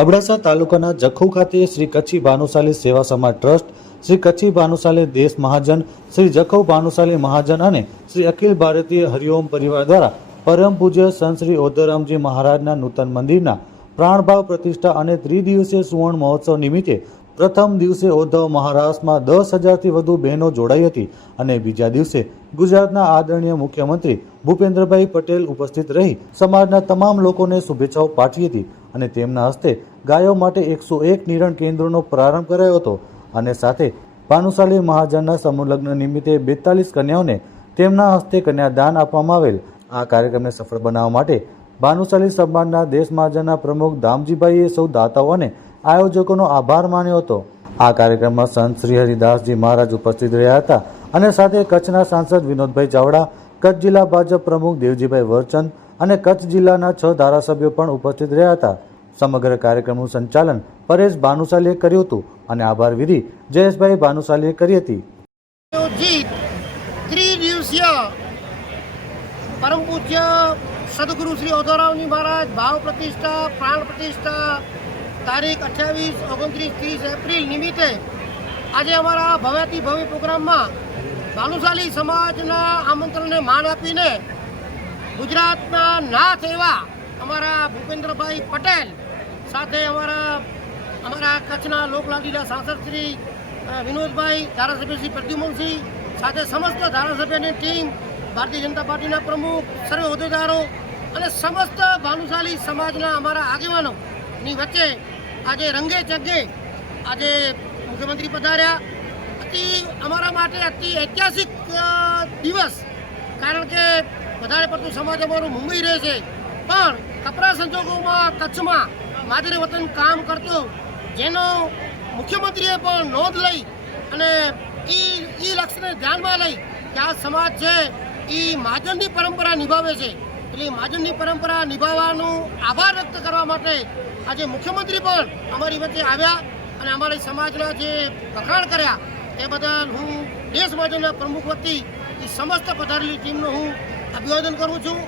અબડાસા તાલુકાના જખૌ ખાતે શ્રી કચ્છી ભાનુશાલી સેવા સમાજ ટ્રસ્ટ, શ્રી કચ્છી ભાનુશાલી દેશ મહાજન, શ્રી જખૌ ભાનુશાલી મહાજન અને શ્રી અખિલ ભારતીય હરિઓમ પરિવાર દ્વારા પરમ પૂજ્ય સંત શ્રી ઓધવરામજી મહારાજના નૂતન મંદિરના પ્રાણભાવ પ્રતિષ્ઠા અને ત્રિદિવસીય સુવર્ણ મહોત્સવ નિમિત્તે પ્રથમ દિવસે ઓધવ મહારાષ્ટ્રમાં 10,000થી વધુ બહેનો જોડાઈ હતી અને બીજા દિવસે ગુજરાતના આદરણીય મુખ્યમંત્રી ભૂપેન્દ્રભાઈ પટેલ ઉપસ્થિત રહી સમાજના તમામ લોકોને શુભેચ્છાઓ પાઠવી હતી અને તેમના હસ્તે ગાયો માટે 101 નિરણ કેન્દ્રોનો પ્રારંભ કરાયો હતો અને સાથે ભાનુશાલી મહાજનના સમૂહ લગ્ન નિમિત્તે 42 કન્યાઓને તેમના હસ્તે કન્યાદાન આપવામાં આવેલ। આ કાર્યક્રમને સફળ બનાવવા માટે ભાનુશાલી સમાજના દેશ મહાજનના પ્રમુખ દામજીભાઈએ સૌ દાતાઓ અને આયોજકોનો આભાર માન્યો હતો। આ કાર્યક્રમમાં સંત શ્રી હરિદાસજી મહારાજ ઉપસ્થિત રહ્યા હતા અને સાથે કચ્છના સાંસદ વિનોદભાઈ ચાવડા, કચ્છ જિલ્લા ભાજપ પ્રમુખ દેવજીભાઈ વરચંદ અને કચ્છ જિલ્લાના 6 ધારાસભ્યો પણ ઉપસ્થિત રહ્યા હતા। સમગ્ર કાર્યક્રમનું સંચાલન પરેશ ભાનુશાલીએ કર્યું હતું અને આભાર વિધિ જયેશભાઈ ભાનુશાલીએ કરી હતી। ત્રિદિવસીય પરમ પૂજ્ય સદગુરુ શ્રી ઓધવરામજી મહારાજ ભાવ પ્રતિષ્ઠા પ્રાણ પ્રતિષ્ઠા તારીખ 28, 29, 30 એપ્રિલ નિમિત્તે આજે અમારા ભવ્યાતિ ભવ્ય પ્રોગ્રામમાં ભાનુશાલી સમાજના આમંત્રણને માન આપીને ગુજરાતના નાથ એવા અમારા ભૂપેન્દ્રભાઈ પટેલ સાથે અમારા કચ્છના લોકલાડીલા સાંસદ શ્રી વિનોદભાઈ, ધારાસભ્ય શ્રી પ્રદ્યુમનસિંહ સાથે સમસ્ત ધારાસભ્યની ટીમ, ભારતીય જનતા પાર્ટીના પ્રમુખ, સર્વે હોદ્દેદારો અને સમસ્ત ભાનુશાલી સમાજના અમારા આગેવાનોની વચ્ચે આજે રંગે ચંગે આજે મુખ્યમંત્રી પધાર્યા। અમારા માટે અતિ ઐતિહાસિક દિવસ, કારણ કે વધારે પડતું સમાજ અમારું મુંબઈ રહે છે, પણ કપરા સંજોગોમાં કચ્છમાં માદરે વતન કામ કરતો, જેનો મુખ્યમંત્રીએ પણ નોંધ લઈ અને એ લક્ષ્યને ધ્યાનમાં લઈ કે આ સમાજ છે એ મહાજનની પરંપરા નિભાવે છે, એટલે મહાજનની પરંપરા નિભાવવાનું આભાર વ્યક્ત કરવા માટે આજે મુખ્યમંત્રી પણ અમારી વચ્ચે આવ્યા અને અમારી સમાજના જે વખાણ કર્યા એ બદલ હું દેશ મહાજનના પ્રમુખ વતી એ સમસ્ત પધારેલી ટીમનું હું અભિવાદન કરું છું।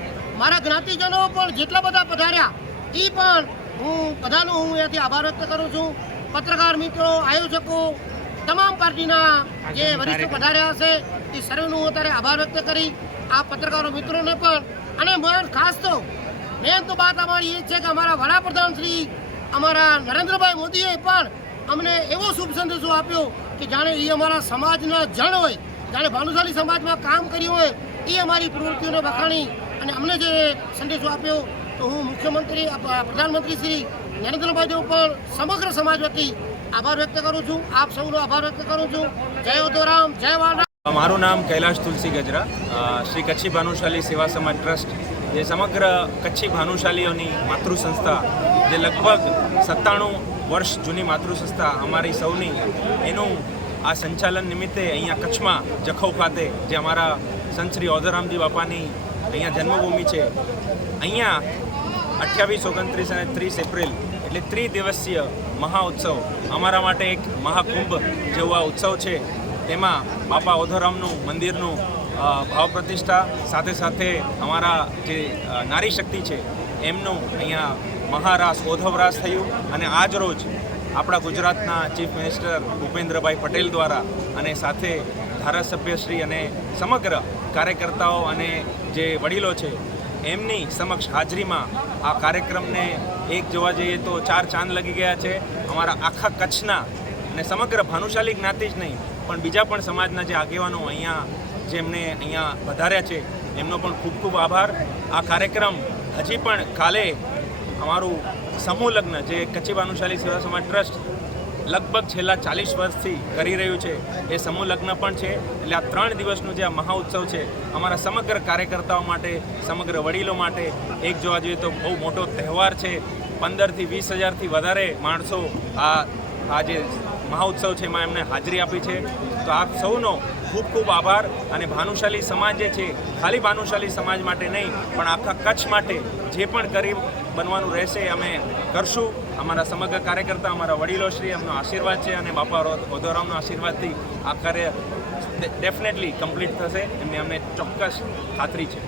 મારા જ્ઞાતિજનો પણ જેટલા બધા પધાર્યા એ પણ હું બધાનો હું અહીંયાથી આભાર વ્યક્ત કરું છું। પત્રકાર મિત્રો, આયોજકો, તમામ પાર્ટીના જે વરિષ્ઠ પધાર્યા હશે એ સર્વેનું હું અત્યારે આભાર વ્યક્ત કરી આ પત્રકારો મિત્રોને પણ, અને ખાસ તો મેન તો વાત અમારી એ છે કે અમારા વડાપ્રધાન શ્રી અમારા નરેન્દ્રભાઈ મોદીએ પણ અમને એવો શુભ સંદેશો આપ્યો કે જાણે એ અમારા સમાજના જણ હોય, જાણે ભાનુશાલી સમાજમાં કામ કર્યું હોય, એ અમારી પ્રવૃત્તિઓને વખાણી અને અમને જે સંદેશો આપ્યો, તો હું મુખ્યમંત્રી પ્રધાનમંત્રી શ્રી નરેન્દ્રભાઈ દેવ પણ સમગ્ર સમાજ વતી આભાર વ્યક્ત કરું છું। આપ સૌનો આભાર વ્યક્ત કરું છું। જય ઓધવરામ, જય વાલરામ। મારું નામ કૈલાશ તુલસી ગજરા, શ્રી કચ્છી ભાનુશાલી સેવા સમાજ ટ્રસ્ટ, જે સમગ્ર કચ્છી ભાનુશાલીઓની માતૃ સંસ્થા, જે લગભગ 97 વર્ષ જૂની માતૃ સંસ્થા અમારી સૌની, એનું આ સંચાલન નિમિત્તે અહીંયા કચ્છમાં જખૌ ખાતે જે અમારા સંત શ્રી ઓધવરામજી બાપાની અહીંયા જન્મભૂમિ છે, અહીંયા 28, 29 અને 30 એપ્રિલ એટલે ત્રિદિવસીય મહાઉત્સવ, અમારા માટે એક મહાકુંભ જેવો આ ઉત્સવ છે। તેમાં બાપા ઓધવરામનું મંદિરનું ભાવ પ્રતિષ્ઠા સાથે સાથે અમારા જે નારી શક્તિ છે એમનું અહીંયા મહારાસ ઓધવરાસ થયું અને આજ રોજ આપણા ગુજરાતના ચીફ મિનિસ્ટર ભૂપેન્દ્રભાઈ પટેલ દ્વારા અને સાથે ધારાસભ્યશ્રી અને સમગ્ર કાર્યકર્તાઓ અને જે વડીલો છે એમની સમક્ષ હાજરીમાં આ કાર્યક્રમને એક જોવા જઈએ તો 4 ચાંદ લગી ગયા છે। અમારા આખા કચ્છના અને સમગ્ર ભાનુશાલી જ્ઞાતિ જ નહીં પણ બીજા પણ સમાજના જે આગેવાનો અહીંયા જેમને અહીંયા વધાર્યા છે એમનો પણ ખૂબ ખૂબ આભાર। આ કાર્યક્રમ હજી પણ કાલે અમારું સમૂહ લગ્ન જે કચ્છી ભાનુશાલી સેવા સમાજ ટ્રસ્ટ લગભગ છેલ્લા 40 વર્ષથી કરી રહ્યું છે એ સમૂહ લગ્ન પણ છે। એટલે આ 3 દિવસનું જે આ મહાઉત્સવ છે અમારા સમગ્ર કાર્યકર્તાઓ માટે, સમગ્ર વડીલો માટે એક જોવા જોઈએ તો બહુ મોટો તહેવાર છે। 15થી 20,000થી વધારે માણસો આ જે મહાઉત્સવ છે એમાં એમને હાજરી આપી છે। તો આપ સૌનો ખૂબ ખૂબ આભાર। અને ભાનુશાલી સમાજ જે છે ખાલી ભાનુશાલી સમાજ માટે નહીં પણ આખા કચ્છ માટે જે પણ કરી બનવાનું રહેશે અમે કરશું। અમારા સમગ્ર કાર્યકર્તા, અમારા વડીલોશ્રી, એમનો આશીર્વાદ છે અને બાપા ઓધવરામના આશીર્વાદથી આ કાર્ય ડેફિનેટલી કમ્પ્લીટ થશે એમની અમને ચોક્કસ ખાતરી છે।